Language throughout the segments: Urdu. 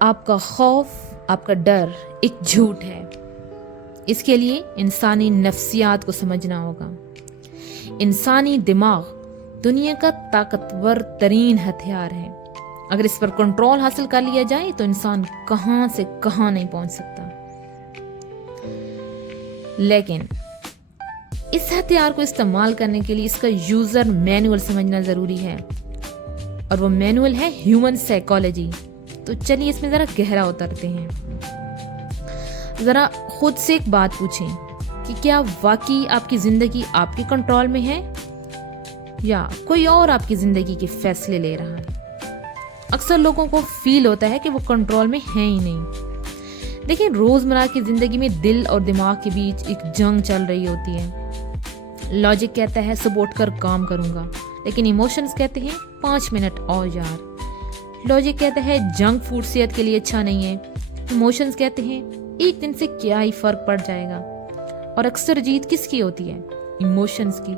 آپ کا خوف، آپ کا ڈر ایک جھوٹ ہے۔ اس کے لیے انسانی نفسیات کو سمجھنا ہوگا۔ انسانی دماغ دنیا کا طاقتور ترین ہتھیار ہے۔ اگر اس پر کنٹرول حاصل کر لیا جائے تو انسان کہاں سے کہاں نہیں پہنچ سکتا۔ لیکن اس ہتھیار کو استعمال کرنے کے لیے اس کا یوزر مینول سمجھنا ضروری ہے، اور وہ مینول ہے ہیومن سائیکالوجی۔ تو چلیے اس میں ذرا گہرا اترتے ہیں۔ ذرا خود سے ایک بات پوچھیں کہ کیا واقعی آپ کی زندگی آپ کے کنٹرول میں ہے یا کوئی اور آپ کی زندگی کے فیصلے لے رہا ہے؟ اکثر لوگوں کو فیل ہوتا ہے کہ وہ کنٹرول میں ہیں ہی نہیں۔ دیکھیں، روزمرہ کی زندگی میں دل اور دماغ کے بیچ ایک جنگ چل رہی ہوتی ہے۔ لاجک کہتا ہے صبح اٹھ کر کام کروں گا، لیکن ایموشنز کہتے ہیں 5 منٹ اور یار۔ لاجک کہتا ہے جنک فوڈ صحت کے لیے اچھا نہیں ہے، ایموشنز کہتے ہیں ایک دن سے کیا ہی فرق پڑ جائے گا۔ اور اکثر جیت کس کی ہوتی ہے؟ ایموشنز کی۔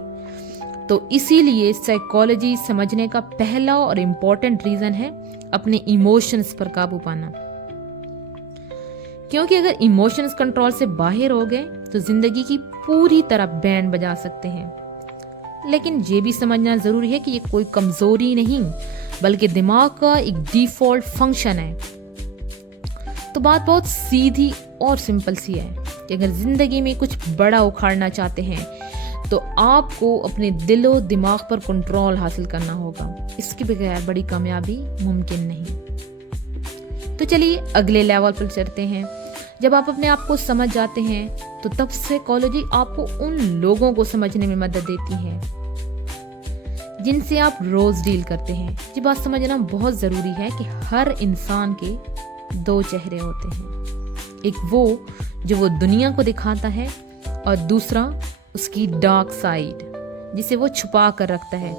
تو اسی لیے سائیکالوجی سمجھنے کا پہلا اور امپورٹنٹ ریزن ہے اپنے ایموشنز پر قابو پانا، کیونکہ اگر ایموشنز کنٹرول سے باہر ہو گئے تو زندگی کی پوری طرح بینڈ بجا سکتے ہیں۔ لیکن یہ بھی سمجھنا ضروری ہے کہ یہ کوئی کمزوری نہیں بلکہ دماغ کا ایک ڈیفالٹ فنکشن ہے۔ تو بات بہت سیدھی اور سمپل سی ہے کہ اگر زندگی میں کچھ بڑا اکھاڑنا چاہتے ہیں تو آپ کو اپنے دل و دماغ پر کنٹرول حاصل کرنا ہوگا۔ اس کے بغیر بڑی کامیابی ممکن نہیں۔ تو چلیے اگلے لیول پر چلتے ہیں۔ جب آپ اپنے آپ کو سمجھ جاتے ہیں تو تب سائیکالوجی آپ کو ان لوگوں کو سمجھنے میں مدد دیتی ہے جن سے آپ روز ڈیل کرتے ہیں۔ یہ بات سمجھنا بہت ضروری ہے کہ ہر انسان کے 2 چہرے ہوتے ہیں، ایک وہ جو وہ دنیا کو دکھاتا ہے اور دوسرا اس کی ڈارک سائیڈ جسے وہ چھپا کر رکھتا ہے۔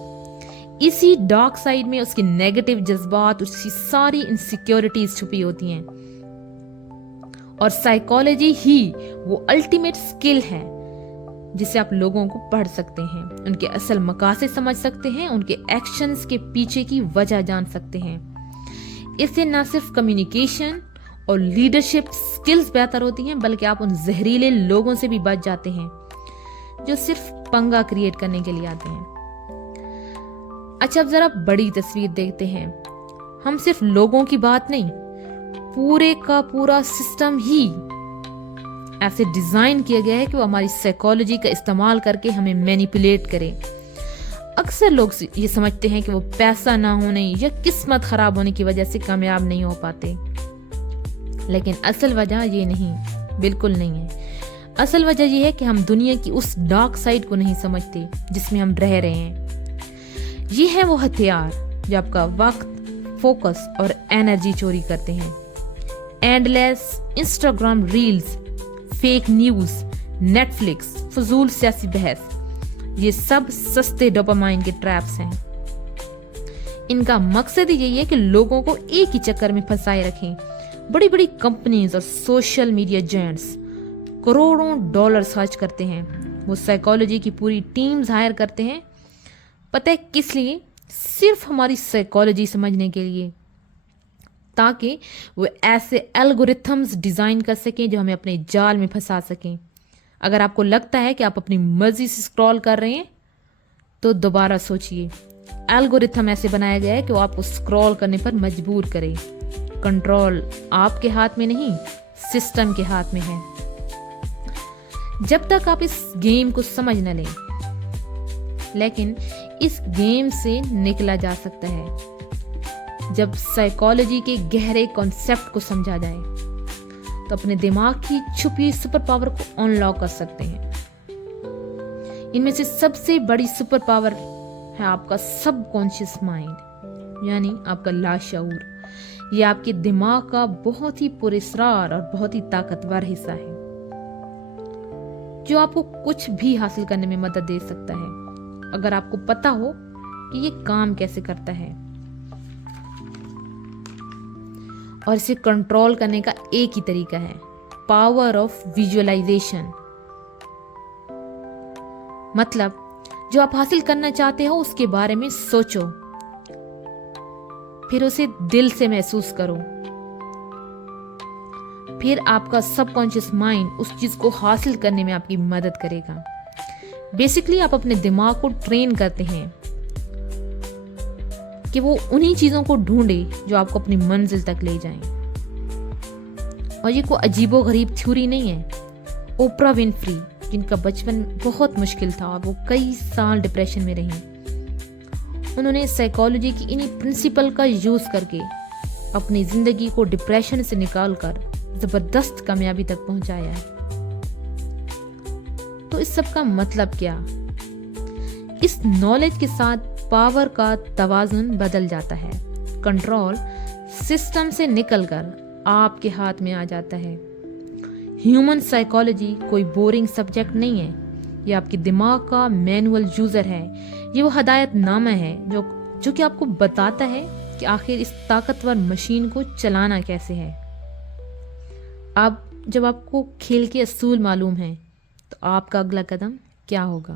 اسی ڈارک سائیڈ میں اس کے نیگیٹو جذبات، اس کی ساری انسیکیورٹیز چھپی ہوتی ہیں، اور سائیکالوجی ہی وہ الٹیمیٹ سکل ہے جسے آپ لوگوں کو پڑھ سکتے ہیں، ان کے اصل مقاصد سمجھ سکتے ہیں، ان کے ایکشنز کے پیچھے کی وجہ جان سکتے ہیں۔ اس سے نہ صرف کمیونیکیشن اور لیڈرشپ سکلز بہتر ہوتی ہیں بلکہ آپ ان زہریلے لوگوں سے بھی بچ جاتے ہیں جو صرف پنگا کریٹ کرنے کے لیے آتے ہیں۔ اچھا، اب ذرا بڑی تصویر دیکھتے ہیں۔ ہم صرف لوگوں کی بات نہیں، پورے کا پورا سسٹم ہی ایسے ڈیزائن کیا گیا ہے کہ وہ ہماری سائیکالوجی کا استعمال کر کے ہمیں مینیپولیٹ کرے۔ اکثر لوگ یہ سمجھتے ہیں کہ وہ پیسہ نہ ہونے یا قسمت خراب ہونے کی وجہ سے کامیاب نہیں ہو پاتے، لیکن اصل وجہ یہ نہیں، بالکل نہیں ہے۔ اصل وجہ یہ ہے کہ ہم دنیا کی اس ڈارک سائیڈ کو نہیں سمجھتے جس میں ہم رہ رہے ہیں۔ یہ ہے وہ ہتھیار جو آپ کا وقت، فوکس اور انرجی چوری کرتے ہیں۔ Endless Instagram reels, fake news, Netflix, فضول سیاسی بحث، یہ سب سستے ڈوپامائن کے ٹریپس ہیں۔ ان کا مقصد یہی ہے کہ لوگوں کو ایک ہی چکر میں پھنسائے رکھیں۔ بڑی بڑی کمپنیز اور سوشل میڈیا جائنٹس کروڑوں ڈالر خرچ کرتے ہیں، وہ سائیکالوجی کی پوری ٹیمز ہائر کرتے ہیں۔ پتہ ہے کس لیے؟ صرف ہماری سائیکالوجی سمجھنے کے لیے، تاکہ وہ ایسے الگورتھمز ڈیزائن کر سکیں جو ہمیں اپنے جال میں پھنسا سکیں۔ اگر آپ کو لگتا ہے کہ آپ اپنی مرضی سے اسکرول کر رہے ہیں تو دوبارہ سوچئے۔ الگورتھم ایسے بنایا گیا ہے کہ وہ آپ کو اسکرول کرنے پر مجبور کرے۔ کنٹرول آپ کے ہاتھ میں نہیں، سسٹم کے ہاتھ میں ہے۔ جب تک آپ اس گیم کو سمجھ نہ لیں، لیکن اس گیم سے نکلا جا سکتا ہے جب سائیکالوجی کے گہرے کانسیپٹ کو سمجھا جائے تو اپنے دماغ کی چھپی سپر پاور کو انلاک کر سکتے ہیں۔ ان میں سے سب سے بڑی سپر پاور ہے آپ کا سب کانشیس مائنڈ، یعنی آپ کا لاشعور۔ یہ آپ کے دماغ کا بہت ہی پراسرار اور بہت ہی طاقتور حصہ ہے جو آپ کو کچھ بھی حاصل کرنے میں مدد دے سکتا ہے اگر آپ کو پتا ہو کہ یہ کام کیسے کرتا ہے۔ اور اسے کنٹرول کرنے کا ایک ہی طریقہ ہے، پاور آف ویژوائلائزیشن۔ مطلب جو آپ حاصل کرنا چاہتے ہو اس کے بارے میں سوچو، پھر اسے دل سے محسوس کرو، پھر آپ کا سب کانشیس مائنڈ اس چیز کو حاصل کرنے میں آپ کی مدد کرے گا. بیسکلی آپ اپنے دماغ کو ٹرین کرتے ہیں کہ وہ انہی چیزوں کو ڈھونڈے جو آپ کو اپنی منزل تک لے جائیں. اور یہ کوئی عجیب و غریب تھیوری نہیں ہے. اوپرا ونفری جن کا بچپن بہت مشکل تھا اور وہ کئی سال ڈپریشن میں رہیں، انہوں نے سائیکالوجی کی انہی پرنسپل کا یوز کر کے اپنی زندگی کو ڈپریشن سے نکال کر زبردست کامیابی تک پہنچایا ہے. تو اس سب کا مطلب کیا؟ اس نالج کے ساتھ پاور کا توازن بدل جاتا ہے. کنٹرول سسٹم سے نکل کر آپ کے ہاتھ میں آ جاتا ہے. ہیومن سائیکالوجی کوئی بورنگ سبجیکٹ نہیں ہے. یہ آپ کے دماغ کا مینول یوزر ہے. یہ وہ ہدایت نامہ ہے جو کہ آپ کو بتاتا ہے کہ آخر اس طاقتور مشین کو چلانا کیسے ہے. اب جب آپ کو کھیل کے اصول معلوم ہیں تو آپ کا اگلا قدم کیا ہوگا؟